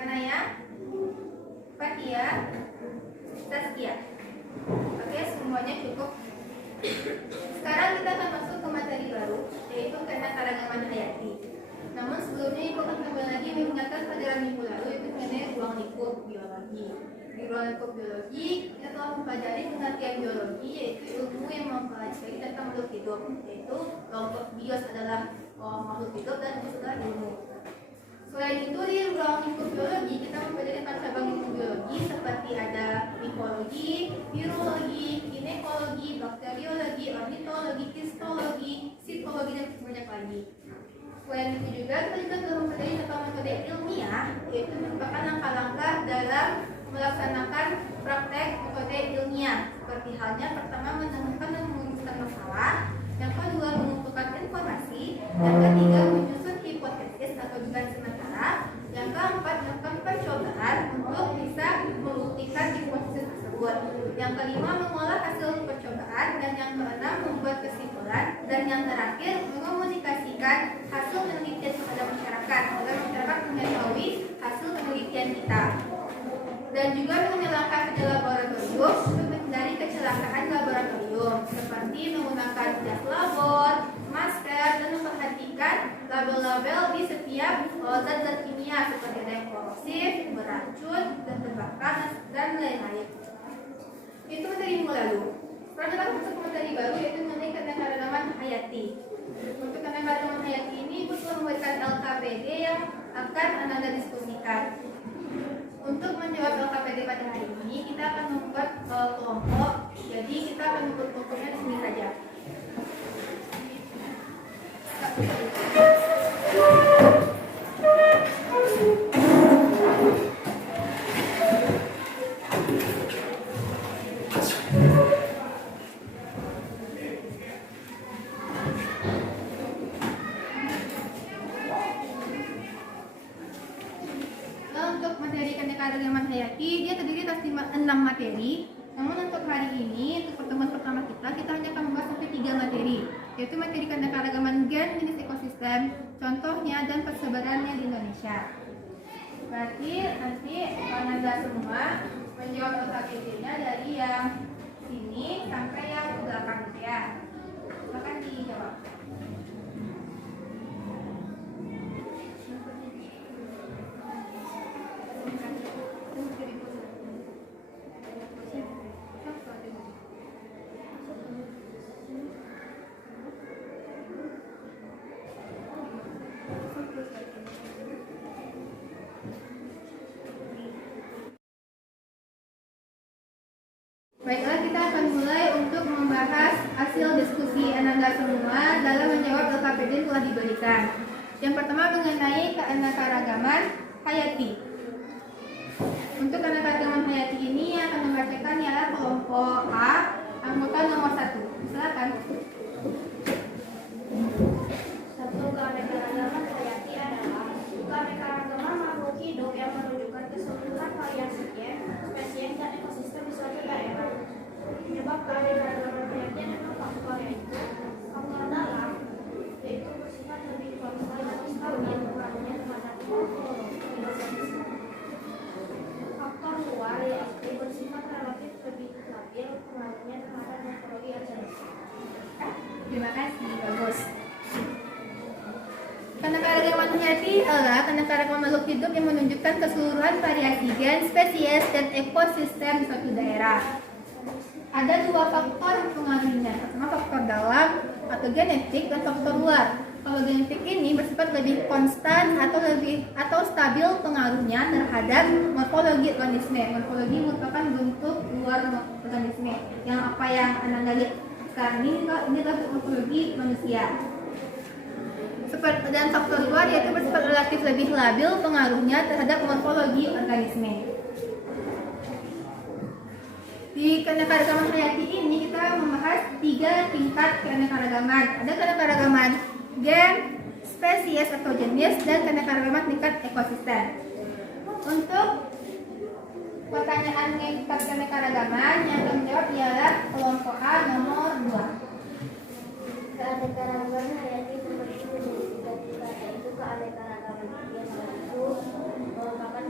Kanaya, Fatia, Saskia. Oke, semuanya cukup. Sekarang kita akan masuk ke materi baru, yaitu keanekaragaman hayati. Namun sebelumnya Ibu akan kembali lagi mengingatkan pelajaran minggu lalu, yaitu mengenai ruang lingkup biologi. Di ruang lingkup biologi, kita telah mempelajari pengertian biologi, yaitu ilmu yang mempelajari tentang makhluk hidup, yaitu kelompok bios adalah makhluk hidup dan bios adalah ilmu. Selain itu, di ruang lingkup biologi kita mempelajari tentang cabang ilmu biologi seperti ada mikologi, virologi, ginekologi, bakteriologi, ornitologi, histologi, sitologi, dan banyak lagi. Selain itu juga kita telah mempelajari tentang metode ilmiah, yaitu merupakan langkah-langkah dalam melaksanakan praktek metode ilmiah, seperti halnya pertama menemukan dan merumuskan masalah, yang kedua mengumpulkan informasi, yang ketiga menyusun hipotesis atau dugaan sementara, yang keempat melakukan percobaan untuk bisa membuktikan hipotesis tersebut, yang kelima mengolah hasil percobaan, dan yang keenam membuat kesimpulan, dan yang terakhir mengomunikasikan hasil penelitian kepada masyarakat agar masyarakat mengetahui hasil penelitian kita. Dan juga mengenai langkah kerja laboratorium untuk menghindari kecelakaan laboratorium, seperti menggunakan jas labor, masker, dan memperhatikan label-label di setiap zat-zat kimia seperti ada yang korosif, beracun, dan terbakar, dan lain-lain. Itu materi minggu lalu. Sekarang kita masuk ke materi baru, yaitu mengenai keanekaragaman hayati. Untuk keanekaragaman hayati ini, Ibu telah memberikan LKPD yang akan Anda diskusikan. Untuk menjawab LKPD pada hari ini, kita akan membuat kelompok. Jadi kita akan membuat kelompoknya di sini saja. Keanekaragaman hayati dia terdiri atas 6 materi. Namun untuk hari ini, untuk pertemuan pertama kita hanya akan membahas sampai 3 materi, yaitu materi keanekaragaman gen, jenis ekosistem, contohnya, dan persebarannya di Indonesia. Berarti nanti Anda semua menjawab LKPD-nya dari yang sini sampai yang belakang ya. Silakan dijawab. Baiklah, kita akan mulai untuk membahas hasil diskusi Anda semua dalam menjawab LKPD yang telah diberikan. Yang pertama mengenai keanekaragaman hayati. Untuk keanekaragaman hayati ini yang akan membacakan ialah kelompok A, anggota nomor 1. Silakan. Satu, keanekaragaman hayati adalah keanekaragaman makhluk hidup yang menunjukkan keseluruhan variasinya, spesies, dan ekosistem di suatu daerah. Penyebab keanekaragaman hayati adalah faktor yaitu faktor dalam, yaitu bersifat lebih konstan atau stabil pengaruhnya terhadap morfologi organisme. Faktor luar yaitu bersifat relatif lebih stabil pengaruhnya terhadap morfologi organisme. Terima kasih, bagus. Keanekaragaman hayati adalah keanekaragaman makhluk hidup yang menunjukkan keseluruhan variasi gen, spesies, dan ekosistem di suatu daerah. Ada 2 faktor yang mempengaruhinya. Pertama, faktor dalam atau genetik, dan faktor luar. Kalau genetik ini bersifat lebih konstan atau stabil pengaruhnya terhadap morfologi organisme. Morfologi merupakan bentuk luar organisme. Yang apa yang Anda lihat sekarang ini adalah morfologi manusia. Dan faktor luar yaitu bersifat relatif lebih labil pengaruhnya terhadap morfologi organisme. Di keanekaragaman hayati ini kita membahas 3 tingkat keanekaragaman. Ada keanekaragaman gen, spesies atau jenis, dan keanekaragaman tingkat ekosistem. Untuk pertanyaan tingkat keanekaragaman yang menjawab ialah kelompok A nomor 2. Keanekaragaman hayati terbagi menjadi 3 tingkat, yaitu keanekaragaman biologis merupakan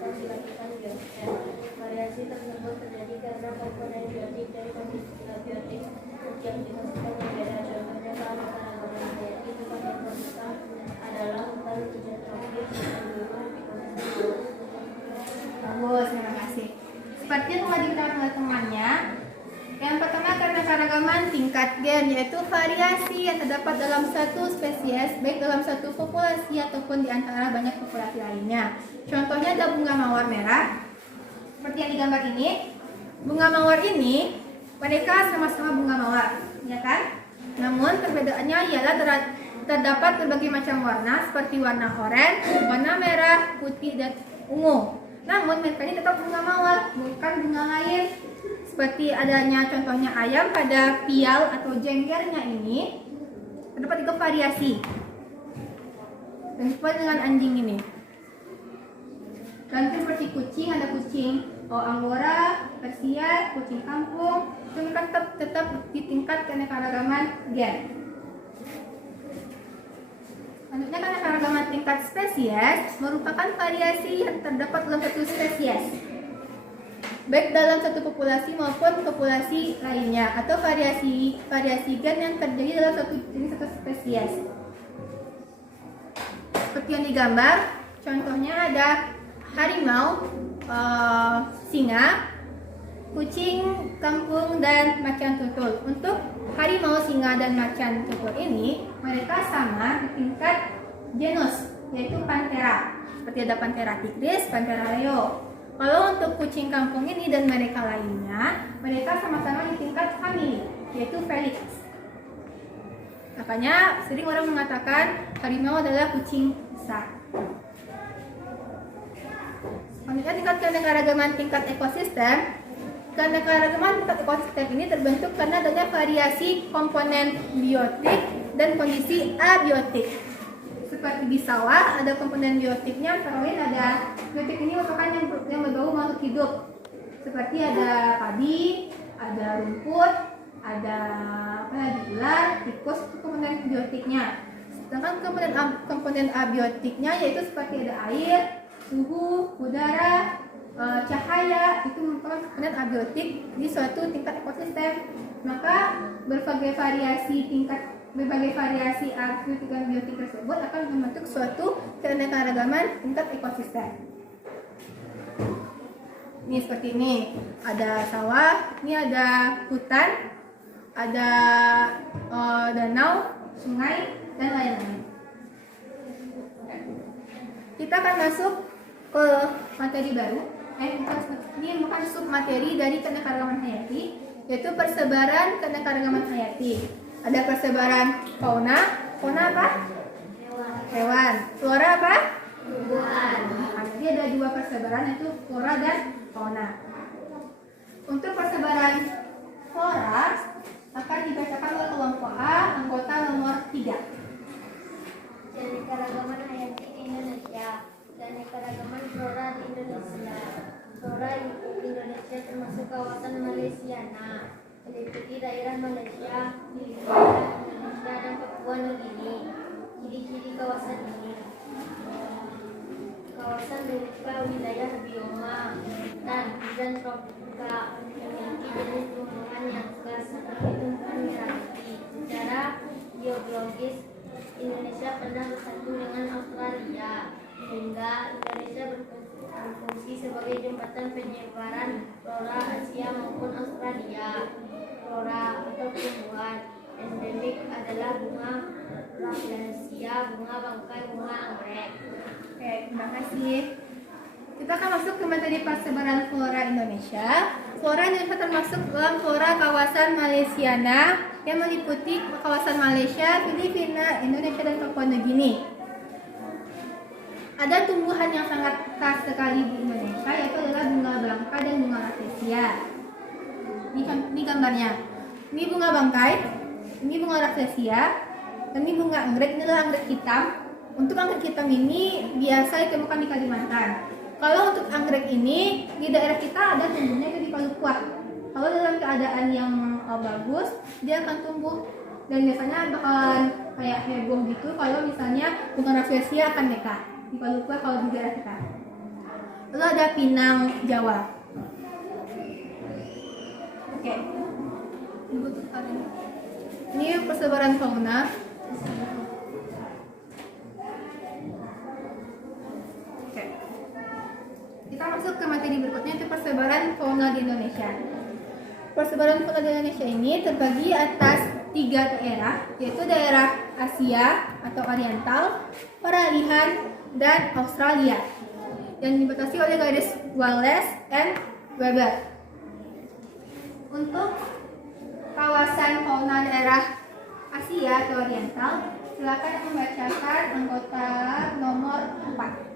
harus dilakukan biosfer. Variasi tersebut terjadi karena komponen biotik dan kondisi biotik yang ekosistem berbeda. Contohnya keanekaragaman hayati tempat ekosistem adalah hutan hujan tropis dan gunung ekosistem. Bagus, terima kasih. Seperti yang telah dikatakan oleh temannya, yang pertama karena keragaman tingkat gen, yaitu variasi yang terdapat dalam satu spesies, baik dalam satu populasi ataupun di antara banyak populasi lainnya. Contohnya ada bunga mawar merah, seperti yang digambar ini. Bunga mawar ini, mereka sama-sama bunga mawar, ya kan? Namun perbedaannya ialah terdapat berbagai macam warna, seperti warna oranye, warna merah, putih, dan ungu. Namun mereka ini tetap bunga mawar, bukan bunga lain. Seperti adanya contohnya ayam pada pial atau jenggernya ini, terdapat juga variasi. Dan sesuai dengan anjing ini. Dan seperti kucing, ada kucing Angora, Persia, kucing kampung, itu mereka tetap di tingkat keanekaragaman gen. Selanjutnya keanekaragaman tingkat spesies merupakan variasi yang terdapat dalam satu spesies, baik dalam satu populasi maupun populasi lainnya, atau variasi gen yang terjadi dalam satu spesies. Seperti yang digambar, contohnya ada harimau, singa, kucing kampung, dan macan tutul. Untuk harimau, singa, dan macan tutul ini mereka sama di tingkat genus, yaitu Panthera. Seperti ada Panthera tigris, Panthera leo. Kalau untuk kucing kampung ini dan mereka lainnya, mereka sama-sama di tingkat famili, yaitu Felix. Makanya sering orang mengatakan harimau adalah kucing besar. Selanjutnya tingkat keanekaragaman tingkat ekosistem. Keanekaragaman tingkat ekosistem ini terbentuk karena adanya variasi komponen biotik dan kondisi abiotik. Seperti di sawah ada komponen biotiknya, antara lain ada biotik ini merupakan yang berbau makhluk hidup. Seperti ada padi, ada rumput, ada ular, tikus, itu komponen biotiknya. Sedangkan komponen abiotiknya yaitu seperti ada air, suhu, udara, cahaya, itu merupakan komponen abiotik di suatu tingkat ekosistem. Maka berbagai variasi abiotik dan biotik tersebut akan membentuk suatu keanekaragaman tingkat ekosistem. Ini seperti ini, ada sawah, ini ada hutan, ada danau, sungai, dan lain-lain. Kita akan masuk ke materi baru. Ini bukan sub materi dari keanekaragaman hayati, yaitu persebaran keanekaragaman hayati. Ada persebaran fauna. Fauna apa? Hewan. Flora apa? Tumbuhan. Jadi ada dua persebaran, yaitu flora dan fauna. Untuk persebaran flora akan dibacakan oleh kelompok A, anggota nomor 3. Keanekaragaman hayati di Indonesia. Keanekaragaman flora di Indonesia. Flora Indonesia termasuk kawasan Malaysiana, meliputi daerah Malaysia, Filipina, Indonesia, dan Papua Nugini. Ciri-ciri kawasan ini: kawasan berupa wilayah bioma hutan dan tropika, memiliki jenis tumbuhan yang khas seperti tumbuhan merah putih. Secara geologis, Indonesia pernah bersatu dengan Australia, sehingga Indonesia berfungsi sebagai jembatan penyebaran flora Asia maupun Australia. Flora atau tumbuhan endemik adalah bunga rafflesia, bunga bangkai, bunga anggrek. Oke, terima kasih. Kita akan masuk ke materi persebaran flora Indonesia. Flora Indonesia termasuk dalam flora kawasan Malaysiana yang meliputi kawasan Malaysia, Filipina, Indonesia, dan Papua Nugini. Ada tumbuhan yang sangat khas sekali di Indonesia, yaitu adalah bunga bangkai dan bunga rafflesia. Ini gambarnya. Ini bunga bangkai, ini bunga rafflesia, dan ini bunga anggrek. Ini adalah anggrek hitam. Untuk anggrek hitam ini biasa ditemukan di Kalimantan. Kalau untuk anggrek ini di daerah kita ada tumbuhnya di Palu Kuat. Kalau dalam keadaan yang bagus, dia akan tumbuh dan biasanya bakalan kayak heboh gitu kalau misalnya bunga rafflesia akan nekah di Palu Kuat kalau di daerah kita. Lalu ada pinang Jawa. Oke. Ini persebaran fauna. Oke. Kita masuk ke materi berikutnya, itu persebaran fauna di Indonesia. Persebaran fauna di Indonesia ini terbagi atas 3 daerah, yaitu daerah Asia atau Oriental, Peralihan, dan Australia, yang dibatasi oleh garis Wallace and Weber. Untuk kawasan fauna daerah Asia atau Oriental, silakan membacakan anggota nomor 4.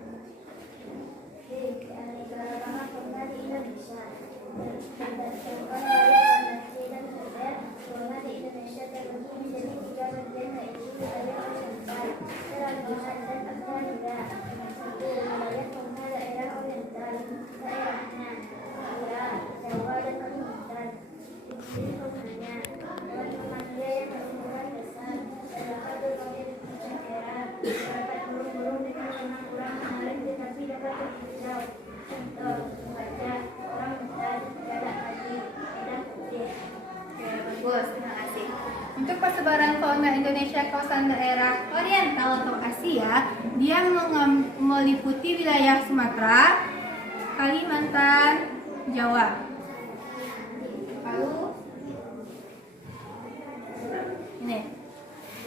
Keanekaragaman fauna di Indonesia berdasarkan dari Konvensi dan Weber, fauna di Indonesia terbagi menjadi 3 bagian, yaitu wilayah Oriental, Peralihan, dan Australia. 1. Wilayah fauna daerah Oriental. Daerahnya Asia, Jawa, dan Kalimantan. Ciri faunanya hewan mamalia yang berukuran besar, terdapat berbagai jenis hewan, terdapat burung-burung dengan warna kurang menarik tetapi dapat dihijau. Contoh, gajah, orangutan, badak kaki, edam putih. Oke, bagus, terima kasih. Untuk persebaran fauna Indonesia kawasan daerah Oriental atau Asia, dia meliputi wilayah Sumatera, Kalimantan, Jawa. Lalu ini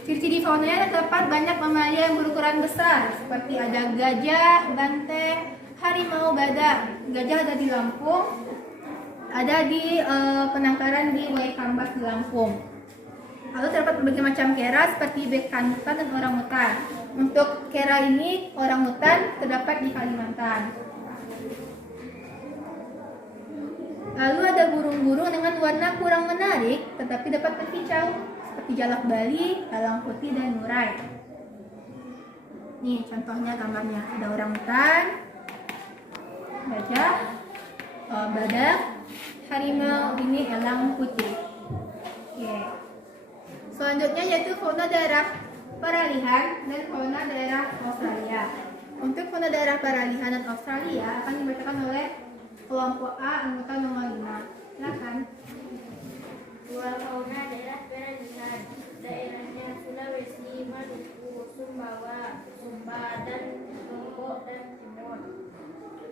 ciri-ciri faunanya terdapat banyak mamalia yang berukuran besar, seperti ada gajah, banteng, harimau, badak. Gajah ada di Lampung, ada di penangkaran di Waikambas di Lampung. Lalu terdapat berbagai macam kera seperti bekantan dan orangutan. Untuk kera ini, orangutan terdapat di Kalimantan. Lalu ada burung-burung dengan warna kurang menarik tetapi dapat berkicau, seperti jalak Bali, elang putih, dan murai. Nih contohnya gambarnya, ada orangutan, gajah, badak, harimau, ini elang putih. Oke. Selanjutnya yaitu fauna daerah Peralihan dan fauna daerah Australia. Untuk fauna daerah Peralihan dan Australia akan dibacakan oleh kelompok A anggota nomor 5. Silakan. Fauna daerah Peralihan. Daerahnya Sulawesi, Maluku, Sumbawa, Sumba, dan Lombok dan Timur.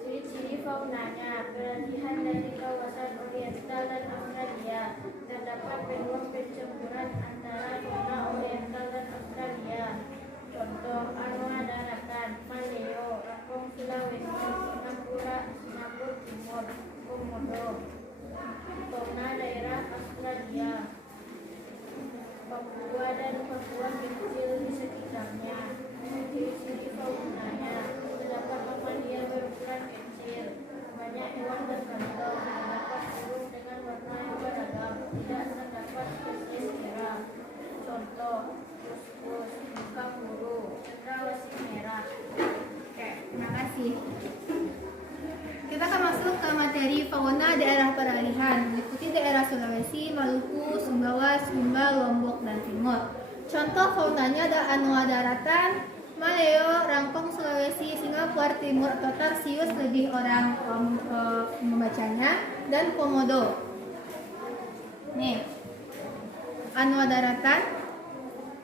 Ciri-ciri faunanya: peralihan dari kawasan Oriental dan Australia. Terdapat peluang pencampuran antara fauna Oriental dan Australia. Contoh: anoa daratan, maleo, rakong Sulawesi, Singapura, Singapura Timur, komodo. Fauna daerah Australia: Papua dan Papua kecil di sekitarnya. Ciri-ciri faunanya: terdapat mamalia berukuran kecil, banyak hewan berkantong, terdapat burung dengan warna yang beragam, tidak terdapat spesies kera. Contoh: kuskus, kanguru, cendrawasih merah. Oke, terima kasih. Kita akan masuk ke materi fauna daerah Peralihan, meliputi daerah Sulawesi, Maluku, Sumbawa, Sumba, Lombok, dan Timur. Contoh faunanya ada anoa daratan, maleo, rangkong Sulawesi, Singapura Timur atau tarsius lebih orang membacanya, dan komodo. Nih, anoa daratan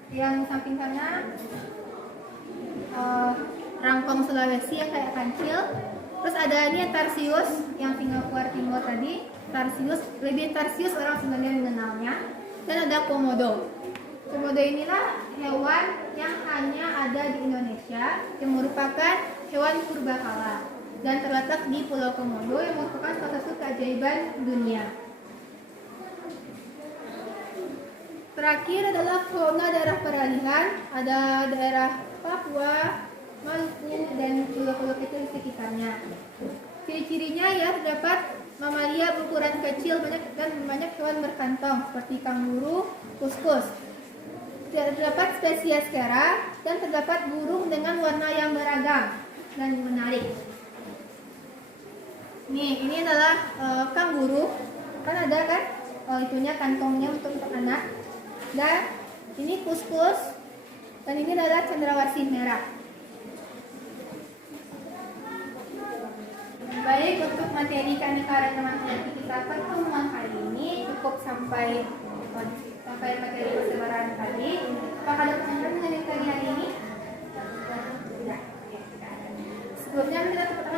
yang samping sana, rangkong Sulawesi yang kayak kancil. Terus ada ini tarsius yang Singapura Timur tadi, tarsius, lebih tarsius orang sebenarnya mengenalnya. Dan ada komodo. Komodo inilah hewan yang hanya ada di Indonesia, yang merupakan hewan purbakala dan terletak di Pulau Komodo yang merupakan salah satu keajaiban dunia. Terakhir adalah fauna daerah Peralihan, ada daerah Papua, Maluku, dan pulau-pulau kecil di sekitarnya. Ciri-cirinya ya terdapat mamalia berukuran kecil dan banyak hewan berkantong seperti kanguru, kuskus. Terdapat spesies kera dan terdapat burung dengan warna yang beragam dan menarik. Nih, ini adalah kanguru, kan ada kan itunya kantongnya untuk anak. Dan ini kuskus dan ini adalah cendrawasih merah. Baik, untuk materi keanekaragaman hayati kita pertemuan kali ini cukup sampai materi persebaran tadi. Apakah ada pertanyaan mengenai materi hari ini? Tidak. Sebelumnya kita tetap